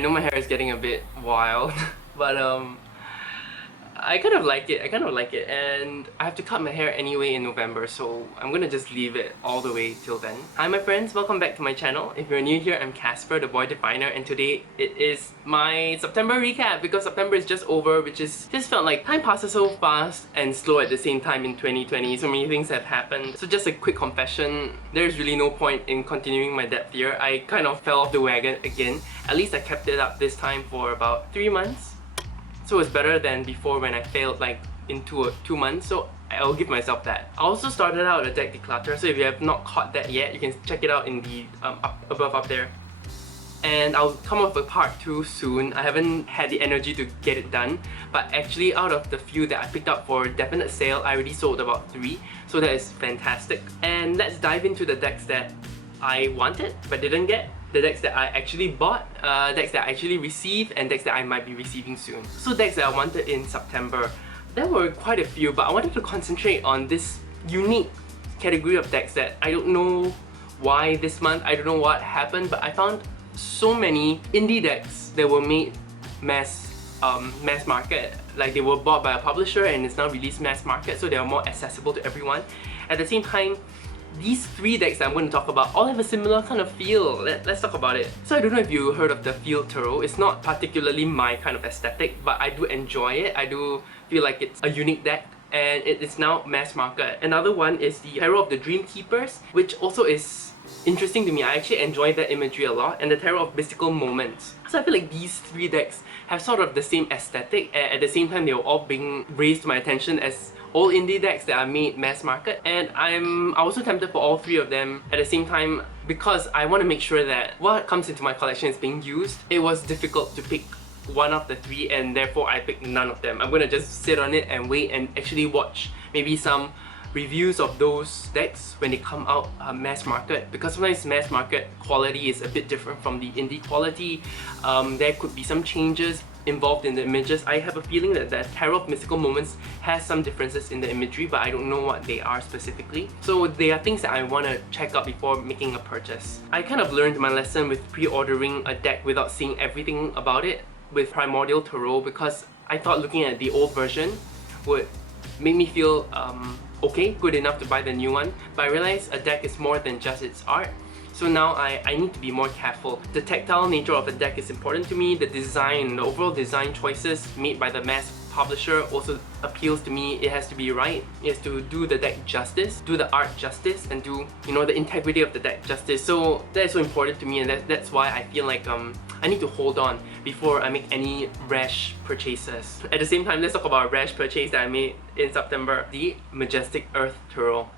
I know my hair is getting a bit wild, but I kind of like it. And I have to cut my hair anyway in November, so I'm gonna just leave it all the way till then. Hi my friends, welcome back to my channel. If you're new here, I'm Casper, the boy definer, and today it is my September recap because September is just over, which is just felt like time passes so fast and slow at the same time in 2020. So many things have happened. So just a quick confession, there's really no point in continuing my depth here. I kind of fell off the wagon again. At least I kept it up this time for about 3 months. So it's better than before when I failed like in 2 months, so I'll give myself that. I also started out a deck declutter, so if you have not caught that yet, you can check it out in the up there. And I'll come up with part 2 soon. I haven't had the energy to get it done, but actually out of the few that I picked up for definite sale, I already sold about 3, so that is fantastic. And let's dive into the decks that I wanted but didn't get, the decks that I actually bought, decks that I actually received, and decks that I might be receiving soon. So decks that I wanted in September, there were quite a few, but I wanted to concentrate on this unique category of decks that I don't know why this month, I don't know what happened, but I found so many indie decks that were made mass market. Like they were bought by a publisher and it's now released mass market, so they are more accessible to everyone. At the same time, these 3 decks that I'm going to talk about all have a similar kind of feel. Let's talk about it. So I don't know if you heard of the Field Tarot. It's not particularly my kind of aesthetic, but I do enjoy it. I do feel like it's a unique deck and it is now mass market. Another one is the Tarot of the Dream Keepers, which also is interesting to me. I actually enjoy that imagery a lot, and the Tarot of Mystical Moments. So I feel like these 3 decks have sort of the same aesthetic, and at the same time they were all being raised to my attention as all indie decks that are made mass market, and I'm also tempted for all 3 of them at the same time because I want to make sure that what comes into my collection is being used. It was difficult to pick one of the 3 and therefore I picked none of them. I'm gonna just sit on it and wait and actually watch maybe some reviews of those decks when they come out mass market, because sometimes mass market quality is a bit different from the indie quality. There could be some changes involved in the images. I have a feeling that the Tarot of Mystical Moments has some differences in the imagery, but I don't know what they are specifically. So they are things that I want to check out before making a purchase. I kind of learned my lesson with pre-ordering a deck without seeing everything about it with Primordial Tarot, because I thought looking at the old version would make me feel okay, good enough to buy the new one, but I realized a deck is more than just its art. So now I need to be more careful. The tactile nature of the deck is important to me. The design, the overall design choices made by the mass publisher also appeals to me. It has to be right. It has to do the deck justice, do the art justice, and do, you know, the integrity of the deck justice. So that is so important to me, and that's why I feel like I need to hold on before I make any rash purchases. At the same time, let's talk about a rash purchase that I made in September, the Majestic Earth Tarot.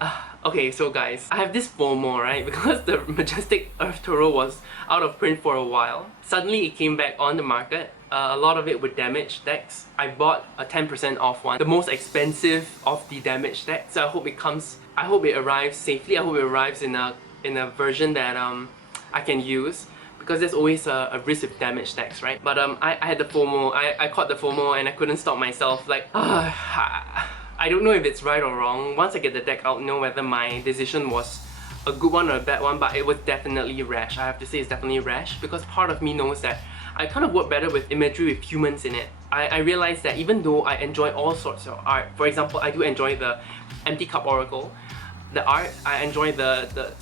Okay, so guys, I have this FOMO, right? Because the Majestic Earth Tarot was out of print for a while. Suddenly it came back on the market. A lot of it were damaged decks. I bought a 10% off one, the most expensive of the damaged decks. So I hope it arrives safely. I hope it arrives in a version that I can use, because there's always a risk with damaged decks, right? But I had the FOMO. I caught the FOMO and I couldn't stop myself. Like, I don't know if it's right or wrong. Once I get the deck, I'll know whether my decision was a good one or a bad one, but it was definitely rash. I have to say it's definitely rash, because part of me knows that I kind of work better with imagery with humans in it. I realized that even though I enjoy all sorts of art, for example, I do enjoy the Empty Cup Oracle, the art, I enjoy the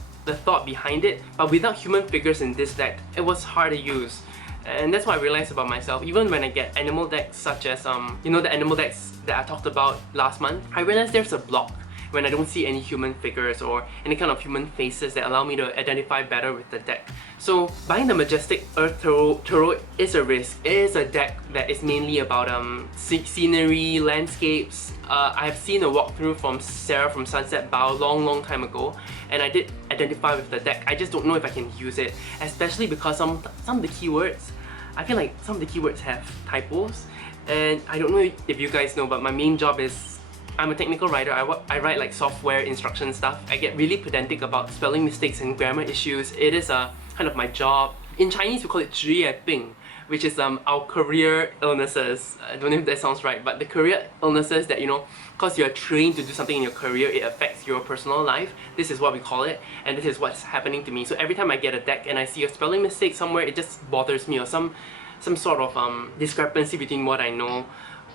thought behind it, but without human figures in this deck, it was hard to use. And that's what I realized about myself. Even when I get animal decks such as, you know, the animal decks that I talked about last month, I realized there's a block when I don't see any human figures or any kind of human faces that allow me to identify better with the deck. So buying the Majestic Earth Tarot is a risk. It is a deck that is mainly about scenery, landscapes. I have seen a walkthrough from Sarah from Sunset Bow long time ago, and I did identify with the deck. I just don't know if I can use it, especially because some of the keywords, I feel like some of the keywords have typos, and I don't know if you guys know, but my main job is I'm a technical writer. I write like software instruction stuff. I get really pedantic about spelling mistakes and grammar issues. It is kind of my job. In Chinese we call it 职业病, which is our career illnesses. I don't know if that sounds right, but the career illnesses that, you know, because you're trained to do something in your career, it affects your personal life. This is what we call it, and this is what's happening to me. So every time I get a deck and I see a spelling mistake somewhere, it just bothers me, or some some sort of discrepancy between what I know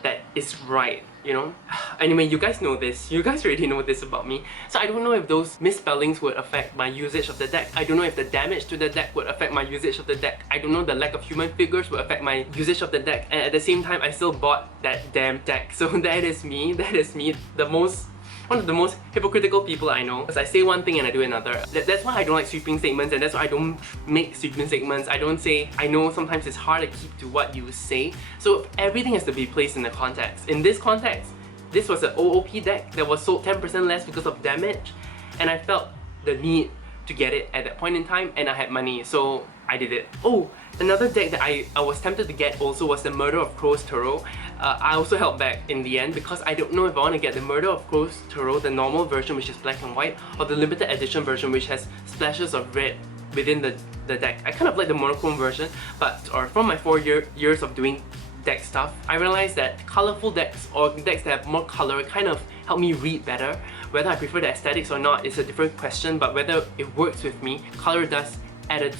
that is right, you know? Anyway, you guys know this. You guys already know this about me. So I don't know if those misspellings would affect my usage of the deck. I don't know if the damage to the deck would affect my usage of the deck. I don't know the lack of human figures would affect my usage of the deck. And at the same time, I still bought that damn deck. So that is me. That is me. One of the most hypocritical people I know. Because I say one thing and I do another. That's why I don't like sweeping statements, and that's why I don't make sweeping statements. I don't say, I know sometimes it's hard to keep to what you say. So everything has to be placed in the context. In this context, this was an OOP deck that was sold 10% less because of damage, and I felt the need to get it at that point in time, and I had money, so I did it. Oh, another deck that I was tempted to get also was the Murder of Crows Tarot. I also held back in the end because I don't know if I want to get the Murder of Crows Tarot, the normal version which is black and white, or the limited edition version which has splashes of red within the deck. I kind of like the monochrome version, but from my 4 years of doing deck stuff, I realized that colorful decks or decks that have more color kind of help me read better. Whether I prefer the aesthetics or not is a different question, but whether it works with me, color does add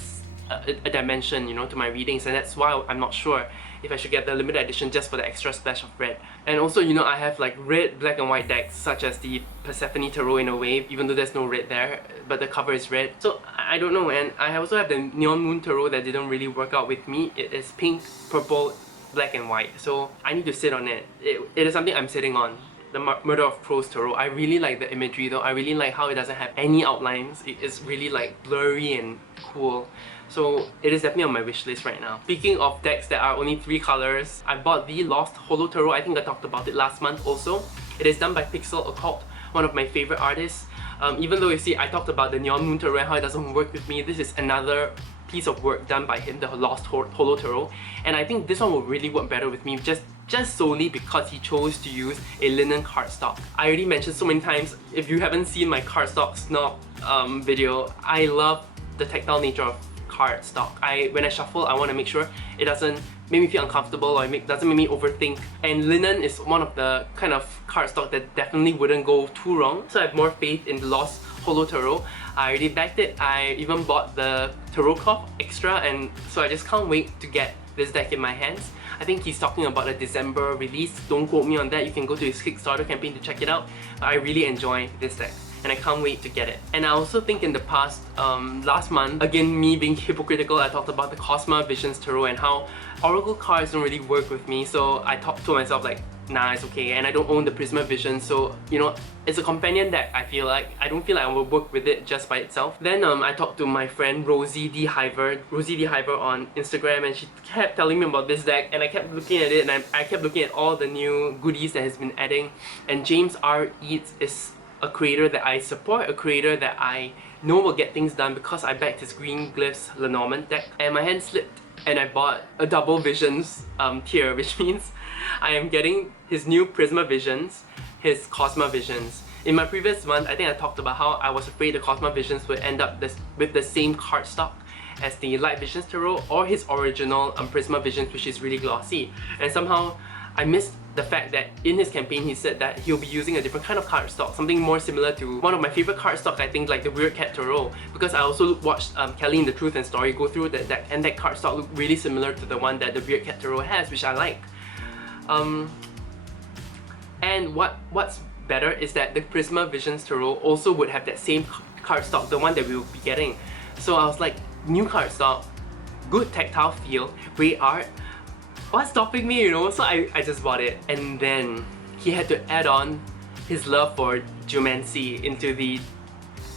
a dimension, you know, to my readings, and that's why I'm not sure if I should get the limited edition just for the extra splash of red. And also, you know, I have like red, black and white decks such as the Persephone Tarot in a way, even though there's no red there, but the cover is red. So I don't know, and I also have the Neon Moon Tarot that didn't really work out with me. It is pink, purple, black and white, so I need to sit on it. It is something I'm sitting on. The Murder of Crows Tarot. I really like the imagery though. I really like how it doesn't have any outlines. It is really like blurry and cool. So it is definitely on my wish list right now. Speaking of decks that are only 3 colors, I bought the Lost Holo Tarot. I think I talked about it last month also. It is done by Pixel Occult, one of my favorite artists. Even though you see I talked about the Neon Moon Tarot and how it doesn't work with me, this is another piece of work done by him, the Lost Holo Tarot, and I think this one will really work better with me just solely because he chose to use a linen cardstock. I already mentioned so many times, if you haven't seen my cardstock snob video, I love the tactile nature of cardstock. When I shuffle, I want to make sure it doesn't make me feel uncomfortable or doesn't make me overthink, and linen is one of the kind of cardstock that definitely wouldn't go too wrong. So I have more faith in the Lost Holo Tarot. I already backed it. I even bought the Tarot Cloth extra, and so I just can't wait to get this deck in my hands. I think he's talking about a December release. Don't quote me on that. You can go to his Kickstarter campaign to check it out. I really enjoy this deck, and I can't wait to get it. And I also think in the past, last month, again me being hypocritical, I talked about the Cosma Visions Tarot and how Oracle cards don't really work with me, so I talked to myself like, nah, it's okay, and I don't own the Prisma Vision, so you know, it's a companion deck. I feel like I don't feel like I will work with it just by itself. Then I talked to my friend Rosie D. Hiver on Instagram, and she kept telling me about this deck, and I kept looking at it, and I kept looking at all the new goodies that has been adding. And James R. Eads is a creator that I support, a creator that I know will get things done because I backed his Green Glyphs Lenormand deck, and my hand slipped and I bought a double Visions tier, which means I am getting his new Prisma Visions, his Cosma Visions. In my previous month, I think I talked about how I was afraid the Cosma Visions would end up with the same cardstock as the Light Visions Tarot or his original Prisma Visions, which is really glossy. And somehow I missed the fact that in his campaign he said that he'll be using a different kind of cardstock, something more similar to one of my favorite cardstock, I think, like the Weird Cat Tarot, because I also watched Kelly in the Truth and Story go through that deck, and that cardstock looked really similar to the one that the Weird Cat Tarot has, which I like. And what's better is that the Prisma Visions Tarot also would have that same cardstock, the one that we will be getting. So I was like, new cardstock, good tactile feel, great art. What's stopping me, you know? So I just bought it. And then he had to add on his love for Geomancy into the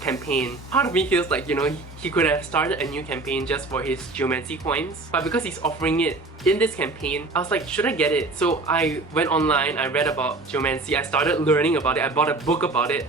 campaign. Part of me feels like, you know, he could have started a new campaign just for his Geomancy coins, but because he's offering it in this campaign, I was like, should I get it? So I went online, I read about Geomancy, I started learning about it, I bought a book about it.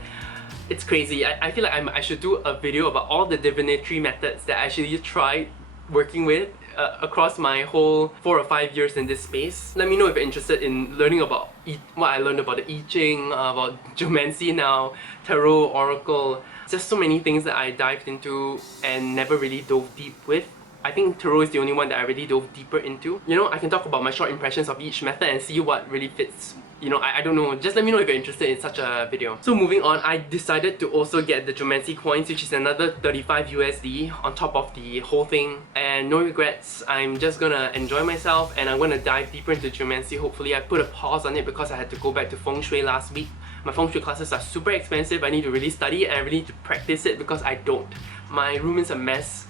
It's crazy. I feel like I should do a video about all the divinatory methods that I actually tried working with across my whole 4 or 5 years in this space. Let me know if you're interested in learning about what I learned about the I Ching, about Geomancy now, Tarot, Oracle. Just so many things that I dived into and never really dove deep with. I think Tarot is the only one that I really dove deeper into. You know, I can talk about my short impressions of each method and see what really fits you know, I don't know, just let me know if you're interested in such a video. So moving on, I decided to also get the GEOMANCY coins, which is another 35 USD on top of the whole thing. And no regrets, I'm just gonna enjoy myself and I'm gonna dive deeper into GEOMANCY. Hopefully I put a pause on it because I had to go back to Feng Shui last week. My Feng Shui classes are super expensive, I need to really study it and I really need to practice it because I don't. My room is a mess.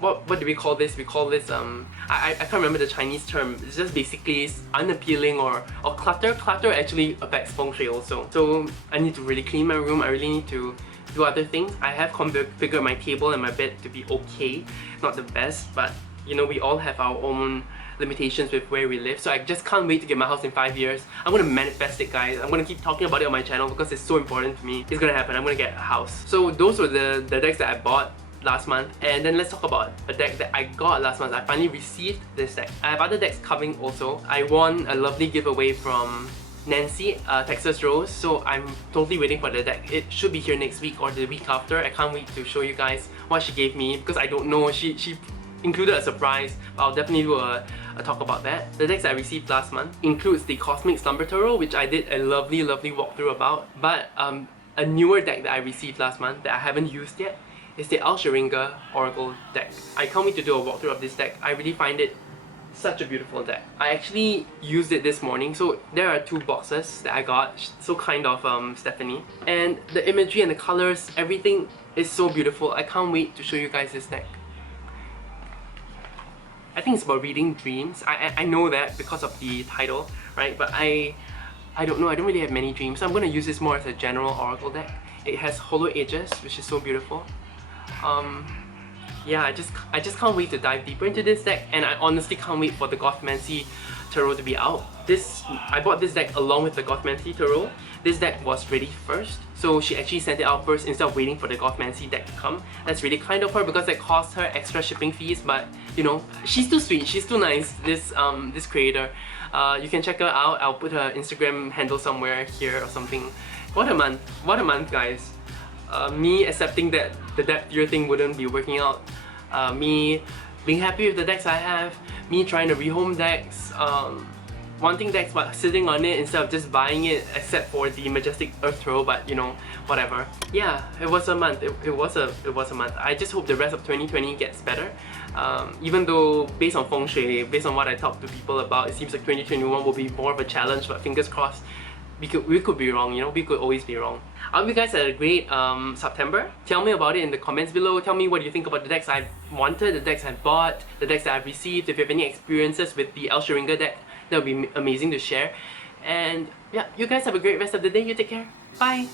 What do we call this? We call this, I can't remember the Chinese term. It's just basically unappealing or clutter. Clutter actually affects Feng Shui also. So I need to really clean my room, I really need to do other things. I have configured my table and my bed to be okay. Not the best, but you know, we all have our own limitations with where we live. So I just can't wait to get my house in 5 years. I'm gonna manifest it, guys. I'm gonna keep talking about it on my channel because it's so important to me. It's gonna happen. I'm gonna get a house. So those were the decks that I bought last month, and then let's talk about a deck that I got last month. I finally received this deck. I have other decks coming also. I won a lovely giveaway from Nancy, Texas Rose, so I'm totally waiting for the deck. It should be here next week or the week after. I can't wait to show you guys what she gave me because I don't know. She included a surprise, but I'll definitely do a talk about that. The decks I received last month includes the Cosmic Slumber Tarot, which I did a lovely walkthrough about, but a newer deck that I received last month that I haven't used yet is the Al-Sharinga Oracle deck. I can't wait to do a walkthrough of this deck. I really find it such a beautiful deck. I actually used it this morning, so there are 2 boxes that I got, so kind of Stephanie. And the imagery and the colors, everything is so beautiful. I can't wait to show you guys this deck. I think it's about reading dreams. I know that because of the title, right? But I don't know, I don't really have many dreams, so I'm gonna use this more as a general Oracle deck. It has hollow edges, which is so beautiful. Yeah, I just can't wait to dive deeper into this deck, and I honestly can't wait for the GEOMANCY Tarot to be out. I bought this deck along with the GEOMANCY Tarot. This deck was ready first, so she actually sent it out first instead of waiting for the GEOMANCY deck to come. That's really kind of her because it cost her extra shipping fees, but you know, she's too sweet, she's too nice, this creator. You can check her out. I'll put her Instagram handle somewhere here or something. What a month, guys. Me accepting that the depth tier thing wouldn't be working out, me being happy with the decks I have, me trying to rehome decks, wanting decks but sitting on it instead of just buying it, except for the Majestic Earth Throw, but you know, whatever. Yeah, it was a month. It was a month. I just hope the rest of 2020 gets better. Even though based on Feng Shui, based on what I talk to people about, it seems like 2021 will be more of a challenge, but fingers crossed. We could be wrong, you know, we could always be wrong. I hope you guys had a great September. Tell me about it in the comments below. Tell me what you think about the decks I've wanted, the decks I've bought, the decks that I've received. If you have any experiences with the Al-Sharinga deck, that would be amazing to share. And yeah, you guys have a great rest of the day. You take care. Bye!